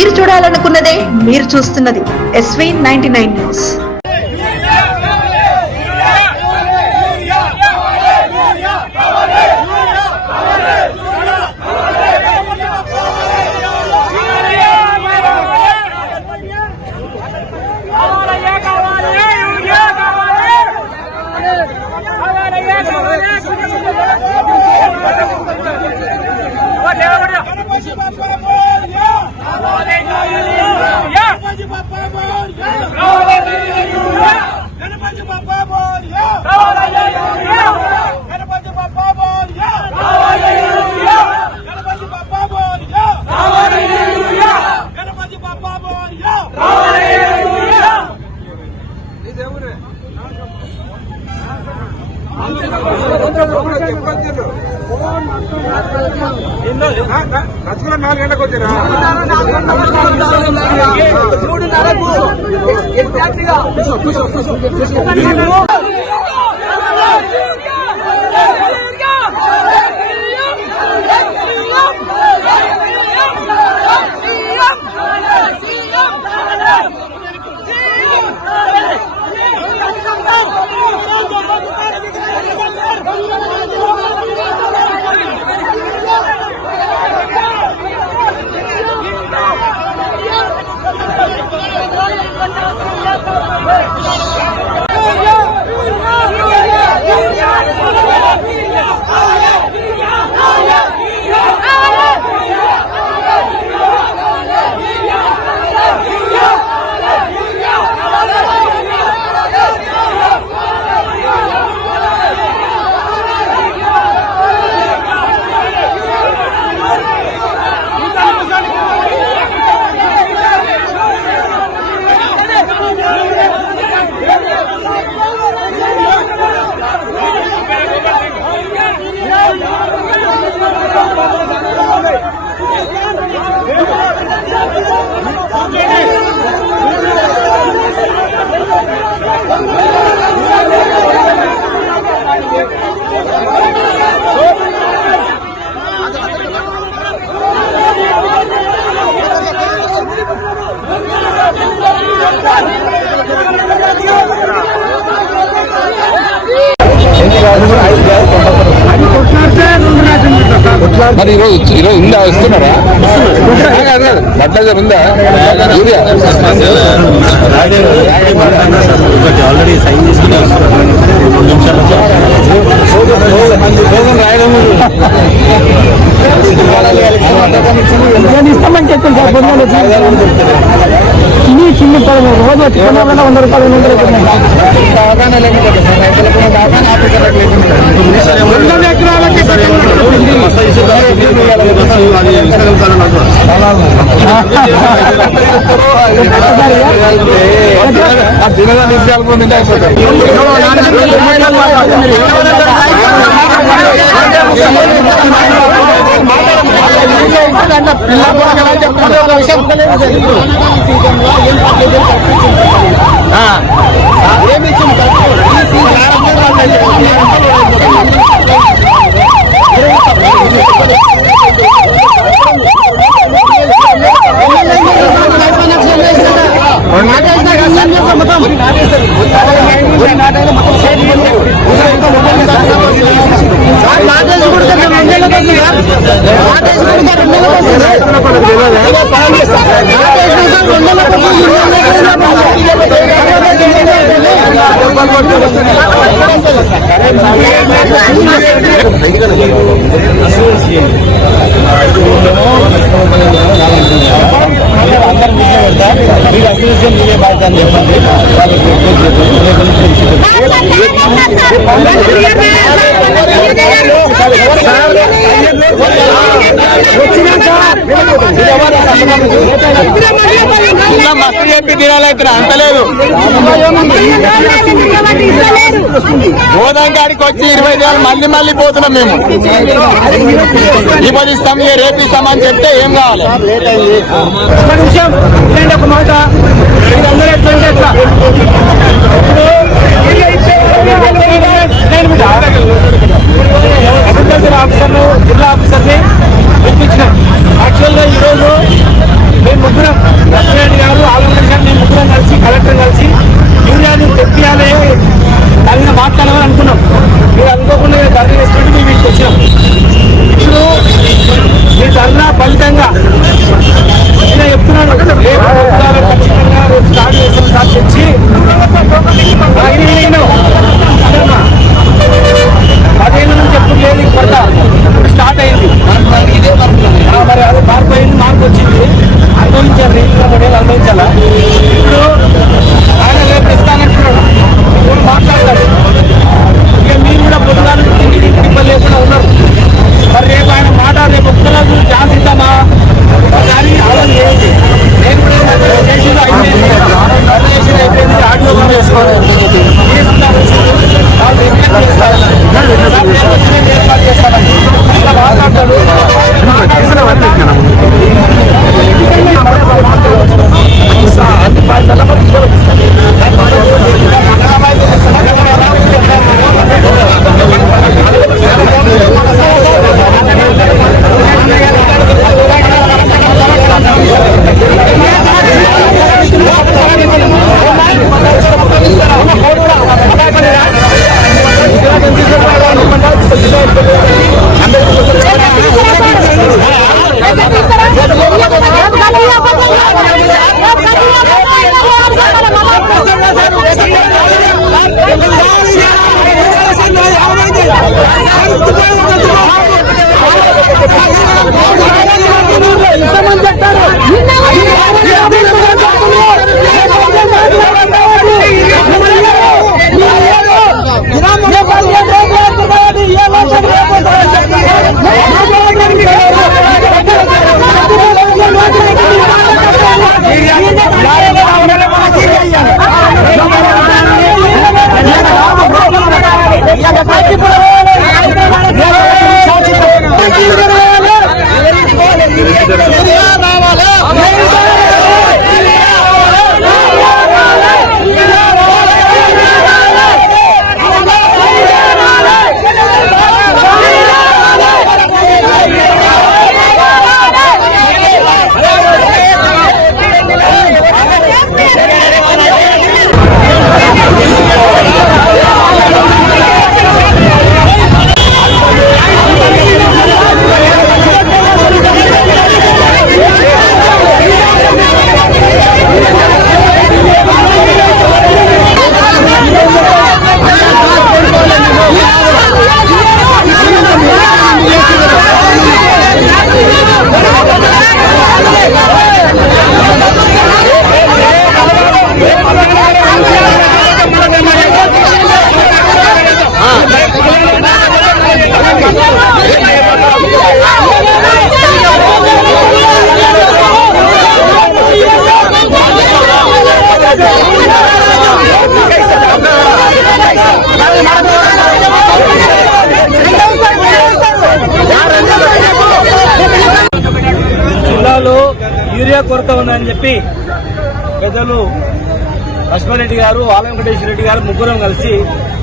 మీరు చూడాలనుకున్నదే మీరు చూస్తున్నది SV99 న్యూస్. మరి ఈరోజు ఉందా వస్తున్నారా బట్లజర్ ఉందా ఆల్రెడీ సైన్ చేసుకుని ఇస్తామని చెప్పాను సార్ చిన్న రోజు వచ్చి 100 రూపాయలు అవగాహన లేకపోతే మస్తు చెప్పి తినాలైతే అంతలేదు. గోదాంగాడికి వచ్చి 20 దినాలు మళ్ళీ పోతున్నాం మేము. ఇప్పుడు ఇస్తాం రేపు ఇస్తామని చెప్తే ఏం కావాలి? ఒక మాట అగ్రికల్చర్ ఆఫీసర్లు జిల్లా ఆఫీసర్ని పిలిపించినాం. యాక్చువల్గా ఈరోజు మేము ముగ్గురం యూరియా కొరత ఉందని చెప్పి పెద్దలు లక్ష్మణరెడ్డి గారు, ఆల వెంకటేశ్వర రెడ్డి గారు ముగ్గురం కలిసి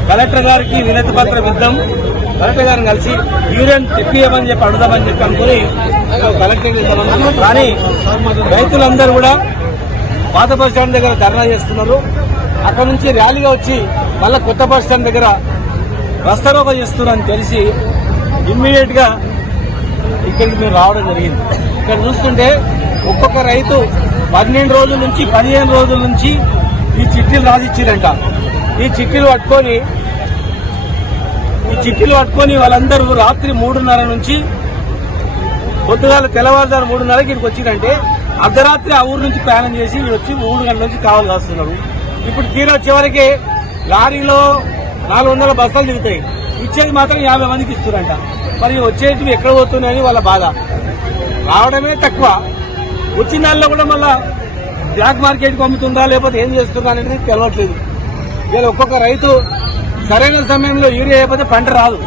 కలెక్టర్ గారికి వినతి పత్రం ఇద్దాం, కలెక్టర్ గారిని కలిసి యూరియాను తెప్పియమని చెప్పి అడుగుదామని చెప్పి అనుకుని కలెక్టర్ ఇద్దామని. కానీ రైతులందరూ కూడా పాత బస్ స్టాండ్ దగ్గర ధర్నా చేస్తున్నారు. అక్కడ నుంచి ర్యాలీగా వచ్చి మళ్ళా కొత్త బస్ స్టాండ్ దగ్గర రస్తారోకో చేస్తున్నారని తెలిసి ఇమ్మీడియట్ గా ఇక్కడికి మేము రావడం జరిగింది. ఇక్కడ చూస్తుంటే ఒక్కొక్క రైతు 12 రోజుల నుంచి 15 రోజుల నుంచి ఈ చిట్టీలు రాసిచ్చిరంట. ఈ చిట్టీలు పట్టుకొని వాళ్ళందరూ రాత్రి 3:30 నుంచి పొద్దుగాల తెల్లవారుజాము 3:30కి ఇక్కడికి వచ్చిందంటే అర్ధరాత్రి ఆ ఊరు నుంచి ప్రయాణం చేసి వీళ్ళు వచ్చి 3 గంటల నుంచి కావాలి కాస్తున్నారు. ఇప్పుడు తీరా చివరికి లారీలో 400 బస్తాలు దిగుతాయి, ఇచ్చేది మాత్రం 50 మందికి ఇస్తున్నారంట. మరి వచ్చేటివి ఎక్కడ పోతున్నాయని వాళ్ళ బాధ. రావడమే తక్కువ, వచ్చిన దానిలో కూడా మళ్ళా బ్లాక్ మార్కెట్కి అమ్ముతుందా లేకపోతే ఏం చేస్తుందా అనేది తెలవట్లేదు. ఇలా ఒక్కొక్క రైతు సరైన సమయంలో యూరియా అయిపోతే పంట రాదు.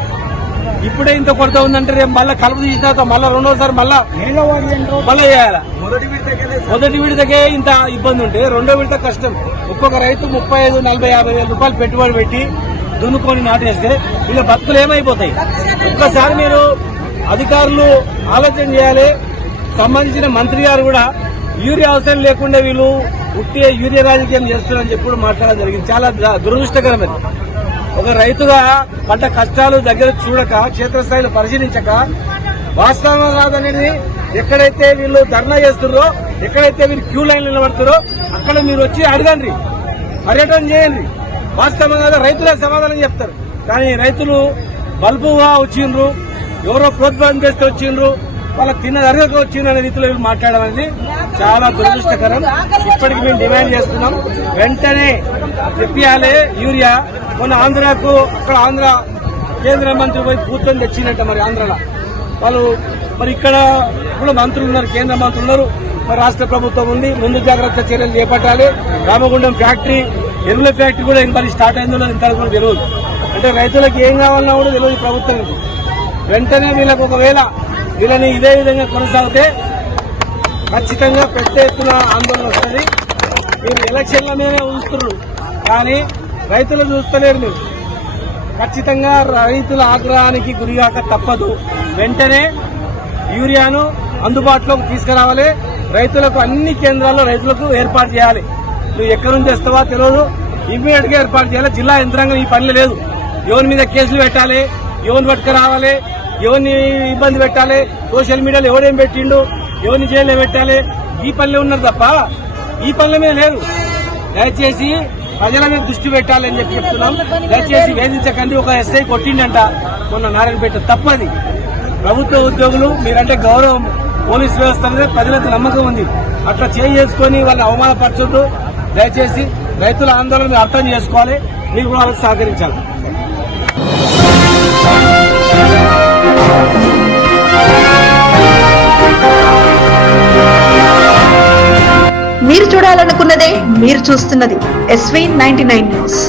ఇప్పుడే ఇంత కొరత ఉందంటే రేపు మళ్ళీ కలుపు తీసిన తర్వాత మళ్ళీ రెండోసారి మళ్ళా చేయాలి. మొదటి విడతకే ఇంత ఇబ్బంది ఉంటే రెండో విడత కష్టం. ఒక్కొక్క రైతు 35, 40, 50 వేల రూపాయలు పెట్టుబడి పెట్టి దున్నుకొని నాటేస్తే వీళ్ళ బతుకులు ఏమైపోతాయి? ఒక్కసారి మీరు అధికారులు ఆలోచన చేయాలి. సంబంధించిన మంత్రి గారు కూడా యూరియా అవసరం లేకుండా వీళ్ళు ఉట్టి యూరియా రాజకీయం చేస్తున్నారని చెప్పి మాట్లాడడం జరిగింది. చాలా దురదృష్టకరమైనది. ఒక రైతుగా పడ్డ కష్టాలు దగ్గర చూడక, క్షేత్రస్థాయిలో పరిశీలించక, వాస్తవం కాదనేది ఎక్కడైతే వీళ్ళు ధర్నా చేస్తున్నారో, ఎక్కడైతే వీళ్ళు క్యూ లైన్ నిలబడుతారో అక్కడ మీరు వచ్చి అడగండి, పర్యటన చేయండి. వాస్తవం కాదు రైతులే సమాధానం చెప్తారు. కానీ రైతులు బల్బుగా వచ్చిండ్రు, ఎవరో ప్రోత్సాహం చేస్తే వచ్చిండ్రు, వాళ్ళకి తిన్నది అరగక వచ్చిండ్రు అనే రీతిలో వీళ్ళు మాట్లాడడం అనేది చాలా దురదృష్టకరం. ఇప్పటికి మేము డిమాండ్ చేస్తున్నాం, వెంటనే తెప్పియాలి యూరియా. మొన్న ఆంధ్రాకు అక్కడ ఆంధ్ర కేంద్ర మంత్రి పోయి కూర్చొని తెచ్చినట్ట. మరి ఆంధ్రలో వాళ్ళు మరి ఇక్కడ కూడా మంత్రులు ఉన్నారు, కేంద్ర మంత్రులు ఉన్నారు, మరి రాష్ట్ర ప్రభుత్వం ఉంది. ముందు జాగ్రత్త చర్యలు చేపట్టాలి. రామగుండం ఫ్యాక్టరీ, ఎరువుల ఫ్యాక్టరీ కూడా మరి స్టార్ట్ అయిందో ఇంకా కూడా తెలియదు. అంటే రైతులకు ఏం కావాలన్నా కూడా తెలియదు ప్రభుత్వానికి. వెంటనే వీళ్ళకు ఒకవేళ వీళ్ళని ఇదే విధంగా కొనసాగితే ఖచ్చితంగా పెద్ద ఎత్తున ఆందోళన వస్తుంది. మీరు ఎలక్షన్ల మీదే ఉంచుతున్నారు కానీ రైతులు చూస్తలేరు. మీరు ఖచ్చితంగా రైతుల ఆగ్రహానికి గురిగాక తప్పదు. వెంటనే యూరియాను అందుబాటులోకి తీసుకురావాలి. రైతులకు అన్ని కేంద్రాల్లో రైతులకు ఏర్పాటు చేయాలి. నువ్వు ఎక్కడి నుంచి వస్తావా తెలియదు, ఇమ్మీడియట్ గా ఏర్పాటు చేయాలి. జిల్లా యంత్రాంగం ఈ పనులు లేదు. ఎవరి మీద కేసులు పెట్టాలి, ఎవరిని పట్టుకురావాలి, ఎవరిని ఇబ్బంది పెట్టాలి, సోషల్ మీడియాలో ఎవడేం పెట్టిండు, ఎవరిని జైల్లో పెట్టాలి, ఈ పనులే ఉన్నారు తప్ప ఈ పనుల మీద లేదు. దయచేసి ప్రజల మీద దృష్టి పెట్టాలని చెప్పి చెప్తున్నాం. దయచేసి వేధించకండి. ఒక ఎస్ఐ కొట్టిండంట మొన్న నారాయణపేట. తప్పది. ప్రభుత్వ ఉద్యోగులు మీరంటే గౌరవం, పోలీసు వ్యవస్థ మీద ప్రజలకు నమ్మకం ఉంది. అట్లా చేసుకొని వాళ్ళని అవమానపరచొద్దు. దయచేసి రైతుల ఆందోళన అర్థం చేసుకోవాలి, మీరు కూడా వాళ్ళకి సహకరించాలి. మీరు చూడాలనుకున్నదే మీరు చూస్తున్నది SV99 న్యూస్.